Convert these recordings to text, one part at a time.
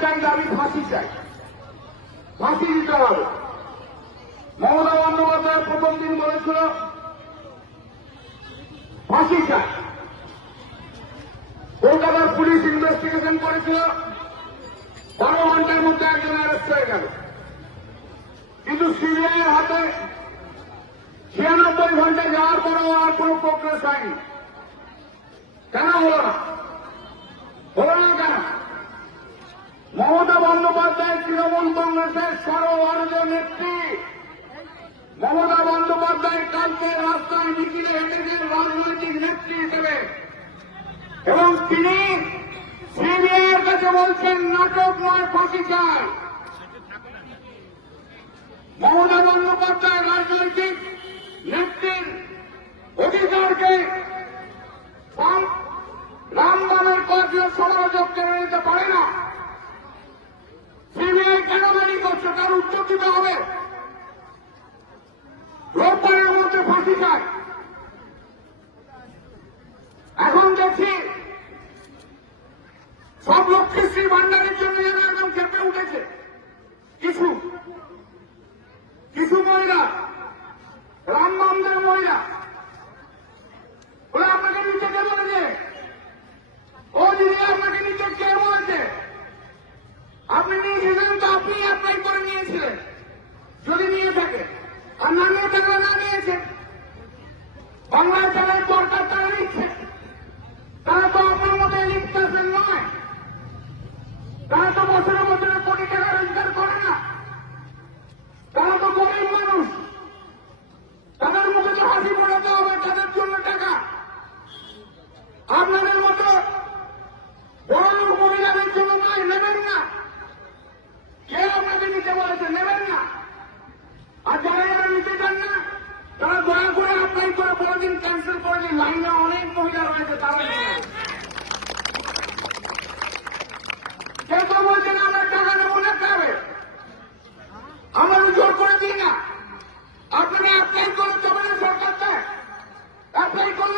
একটাই দাবি ফাঁসি চাই। ফাঁসি দিতে হবে। মমতা বন্দ্যোপাধ্যায় প্রথম দিন বলেছিল, ফাঁসি চাই। কলকাতার পুলিশ ইনভেস্টিগেশন করেছিল, বারো ঘণ্টার মধ্যে একজন অ্যারেস্ট হয়ে গেল। কিন্তু সিবিআই হাতে ছিয়ানব্বই ঘণ্টা যাওয়ার পরেও আর কোনো প্রোগ্রেস হয়নি। কেন হলো না? হলো না কেন? মমতা বন্দ্যোপাধ্যায় তৃণমূল কংগ্রেসের সর্বভারত নেত্রী। মমতা বন্দ্যোপাধ্যায় কালকে রাস্তায় মিছিলে হেঁটেছেন রাজনৈতিক নেত্রী হিসেবে। এবং তিনি সিবিআইয়ের কাছে বলছেন, নাটক নয়, ফাঁসি চায় মমতা বন্দ্যোপাধ্যায় রাজনৈতিক নেত্রীর অধিকারকে রাম- রামবামের কয়েকজন সমালোচক কেড়ে নিতে পারে না? সিবিআই কেন দাঁড়ি করছে তার উত্তর দিতে হবে রোববারের মধ্যে ফাঁসি চায় এখন দেখছি সব লক্ষ্মীশ্রী ভান্ডারের জন্য যেন একদম খেপে উঠেছে কিছু কিছু মহিলা রাম বামদের মহিলা ওরা আপনাকে নিচে কে বলেছে ও দিদি আপনাকে নিচে কে বলেছে আপনি নিয়েছিলেন তো আপনি অ্যাপ্লাই করে নিয়েছিলেন যদি নিয়ে থাকে আর না নিয়ে থাকলে না নিয়েছে বাংলার চ্যানেল দরকার তারা নিচ্ছে তারা তো আপনার মতো এলিট পার্সন নয় তারা তো বছরে বছরে কোটি টাকা রোজগার করে না তারা তো গরিব মানুষ তাদের মুখে তো হাসি ফোটাতে হবে তাদের জন্য টাকা আপনাদের মতো বড় লোক মহিলাদের জন্য নয় নেবেন না কে আপনাকে নিতে বলেছে নেবেন না আর যারা এরা নিতে চান না তারা দয়া করে অ্যাপ্লাই করে বড় দিন ক্যান্সেল করে দিন লাইনে অনেক মহিলা রয়েছে তারা নেবেন। কেউ তো বলছেন আমরা টাকা নেব না খাবে আমরা জোর করে দিই না আপনারা অ্যাপ্লাই করে দেবেন না সরকারকে অ্যাপ্লাই করলেন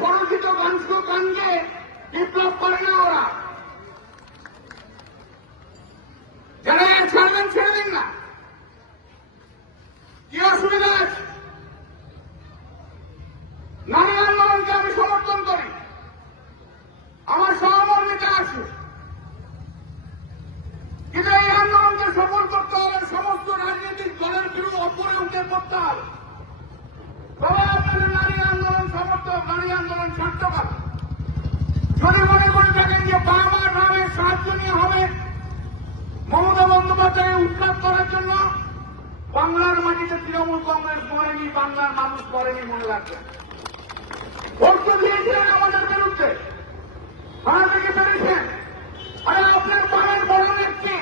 আর মানুষকে কাঙ্গে বিপ্লব করে না ওরা। যারা ছাড়বেন ছেড়ে দিন না। কি অসুবিধা আছে নারী আন্দোলনকে আমি সমর্থন করি আমার সহমর্মিতা আছে কিন্তু এই আন্দোলনকে সফল করতে হবে সমস্ত রাজনৈতিক দলের বিরুদ্ধে অপরে উঠে করতে হবে তবে আপনাদের নারী আন্দোলন সমর্থক নারী আন্দোলন সার্থক যদি মনে করে থাকেন যে বাবা নামের সাহায্য নিয়ে হবে মমতা বন্দ্যোপাধ্যায় উৎখাত করার জন্য বাংলার মাটিতে তৃণমূল কংগ্রেস মরেনি বাংলার মানুষ মরেনি মনে রাখবেন ভোট তো দিয়েছিলেন আমাদের বিরুদ্ধে। ভাড়া থেকে পেরেছেন। আরে আপনার পাড়ার বড় নেত্রী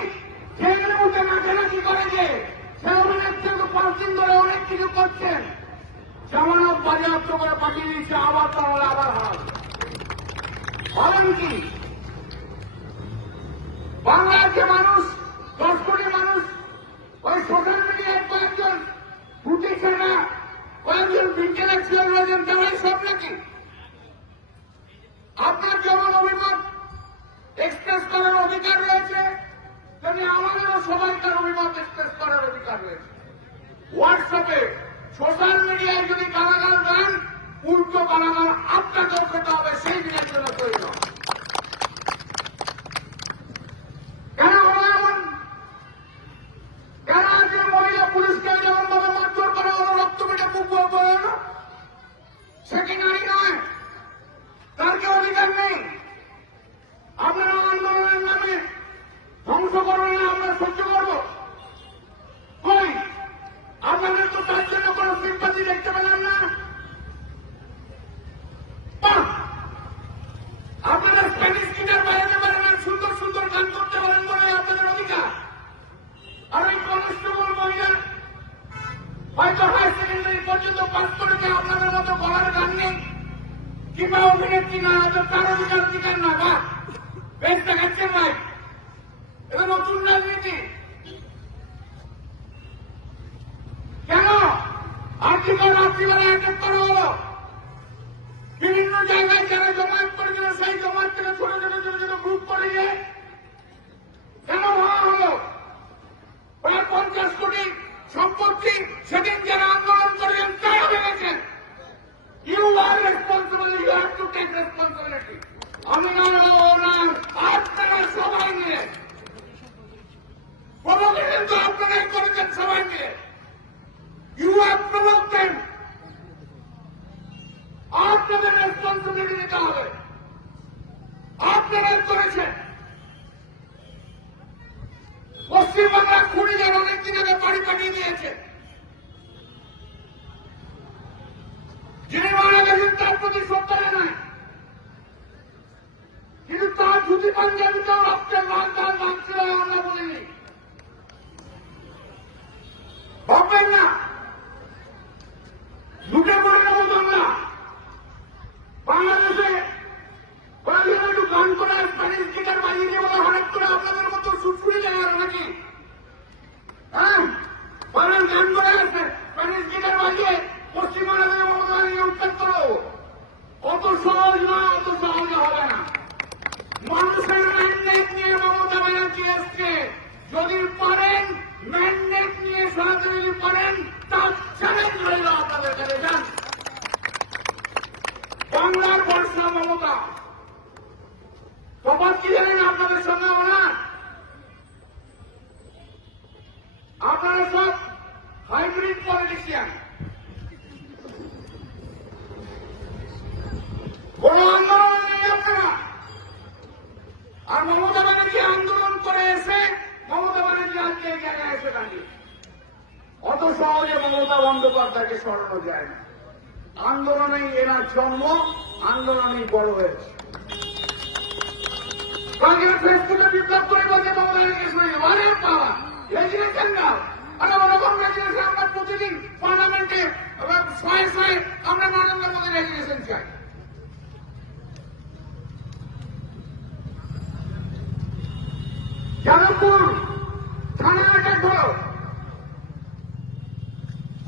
সেগুলো উঠে নাচানাচি করেছে সেগুলো নেত্রী তো পাঁচ দিন ধরে অনেক কিছু করছেন। জামানত বাজেয়াপ্ত করে পাঠিয়ে দিচ্ছে আবার তাহলে আবার হারাবে বলেন কি? বাংলার যে মানুষ, দশ কোটি মানুষ ওই সোশ্যাল মিডিয়ায় কয়েকজন ফুটেছে না? কয়েকজন ইন্টেলেকচুয়াল রয়েছেন তারাই সব নাকি আপনার যেমন অভিমত এক্সপ্রেস করার অধিকার রয়েছে? তেমনি আমাদেরও সবাইকার অভিমত এক্সপ্রেস করার অধিকার রয়েছে। হোয়াটসঅ্যাপে সোশ্যাল মিডিয়ায় যদি গালাগাল দেন, উল্টো গালাগাল আপনাকেও খেতে হবে। Vem pra cá, mais. Responsibility নিতে হবে। আপনারা করেছেন। পশ্চিমবাংলা খুনিদের অনেক দিনের পাড়ি পাঠিয়ে দিয়েছে যিনি মারা গেছেন তার প্রতি শ্রদ্ধা নয় কিন্তু তার ধুতি পাঞ্জাবিতেও রক্তের লাল লাল লাগছিল আমরা বলিনি ভাববেন না লুটে পড়ে নেব তোমরা বাংলাদেশে ওরা যেন একটু গান করে স্প্যানিশ গিটার বাজিয়ে দিয়ে বলে হঠাৎ করে আপনাদের মতো সুটফুড়ি যায় আর নাকি হ্যাঁ বলেন গান করে আসবে স্প্যানিশ গিটার বাজিয়ে পশ্চিমবঙ্গ থেকে মমতা ব্যানার্জি উত্তর করো অত সহজ নয় অত সহজ হবে না মানুষের ম্যান্ডেট নিয়ে মমতা ব্যানার্জি এসছে যদি পারেন ম্যান্ডেট নিয়ে সরাসরি যদি পারেন তার চ্যালেঞ্জ রইল আপনাদের কাছে, যান। বাংলার বর্ষা মমতা তফাৎ কি জানেন আপনাদের সঙ্গে আমার আপনারা সব হাইব্রিড পলিটিশিয়ান কোন আন্দোলন নেই আপনারা আর মমতা ব্যানার্জি আন্দোলন করে এসে মমতা ব্যানার্জি আজকে দাঁড়িয়ে অত সহজে মমতা বন্দ্যোপাধ্যায়কে সরানো যায় না। আন্দোলনেই এনার জন্ম, আন্দোলনেই বড় হয়েছে। কালকে ফেসবুকে বিপ্লব করে বলছে, মমতা আরে বাবা আমরা প্রতিদিন পার্লামেন্টে শয়ে শয়ে আমরা নরেন্দ্র মোদী রেজিনেশন চাই যাদবপুর থানা অ্যাটাক হলো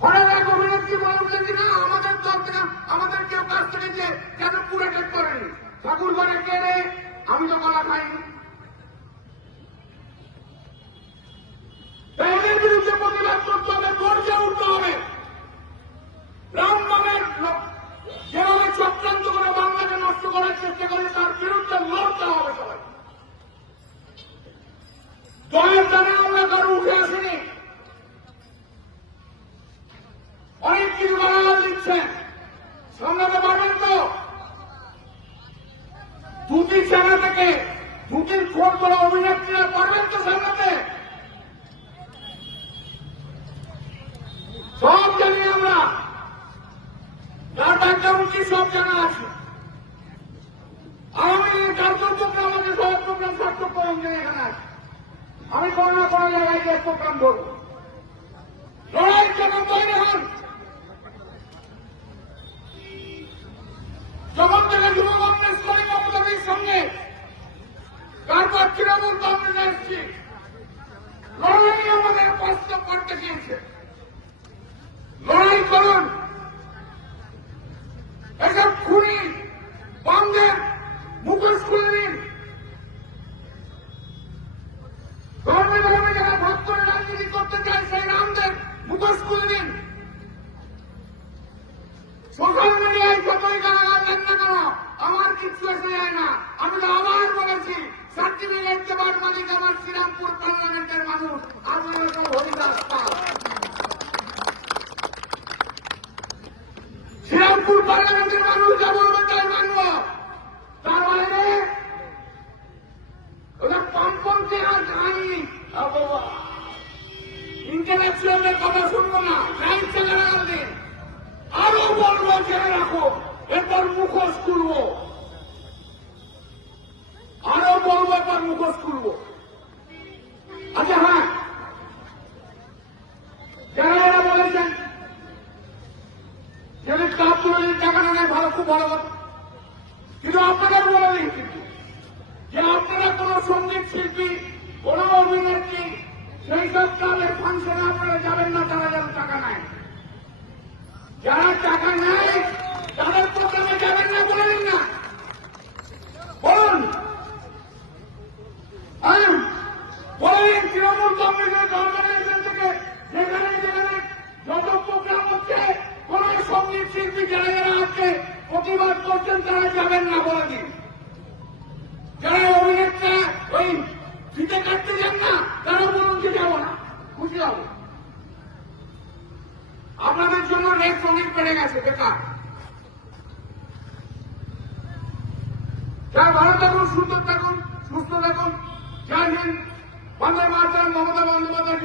হঠাৎ এক অভিনেত্রী বললেন যে না আমাদের দল থেকে আমাদের কেউ কাছ থেকে যে যাদবপুর অ্যাটাক করেনি রে আমি তো গলা খাইনি। এদের বিরুদ্ধে প্রতিবাদ করতে হবে, গর্জে উঠতে হবে। রামবাগের লোক যেভাবে চক্রান্ত করে বাংলাকে নষ্ট করার চেষ্টা করে, তার বিরুদ্ধে লড়তে হবে সবাই। দলের দ্বারা আমরা কারও উঠে আসেনি অনেক কিছু গালাগাল দিচ্ছেন সামলাতে পারবেন তো দুটি জায়গা থেকে দুটির ফোন করা অভিনেত্রীরা পারবেন তো সামলাতে সব জানি আমরা উচিত সব জানা আছে। আগামী দিনে কার্যক্রমে আমাদের সব প্রোগ্রাম সার্থক করুন এখানে আছে আমি কোনো না কোনো জায়গায় গিয়ে প্রোগ্রাম করব লড়াইয়ের জন্য তৈরি হন যখন থেকে যুব কংগ্রেস করি মমতাদের সঙ্গে তারপর তৃণমূল কংগ্রেস এসছি, লড়াই আমাদের কষ্ট করতে দিয়েছে লড়াই করুন। এসব খুনি বামদের মুখোশ খুলে ধর্মে যারা করে রাজনীতি করতে চায়, সেই রামদের মুখোশ খুলে দেন না কেন, আমার কিচ্ছু এসে যায় না। আমি তো আবার বলেছি সার্টিফিকেট দেবার মালিক আমার শ্রীরামপুর পার্লামেন্টের মানুষ আমি হরিদাস পাল। পার্লামেন্টের মানুষ কথা শুনব না থেকে লাগাল দিন আরও বলব জেনে রাখো এরপর মুখোশ খুলবো আরও বলব এরপর মুখোশ খুলবো আচ্ছা হ্যাঁ বড় বড় এখানে ভালো থাকুন সুন্দর থাকুন সুস্থ থাকুন। জয় হিন্দ। বন্দে মাতরম মমতা বন্দ্যোপাধ্যায়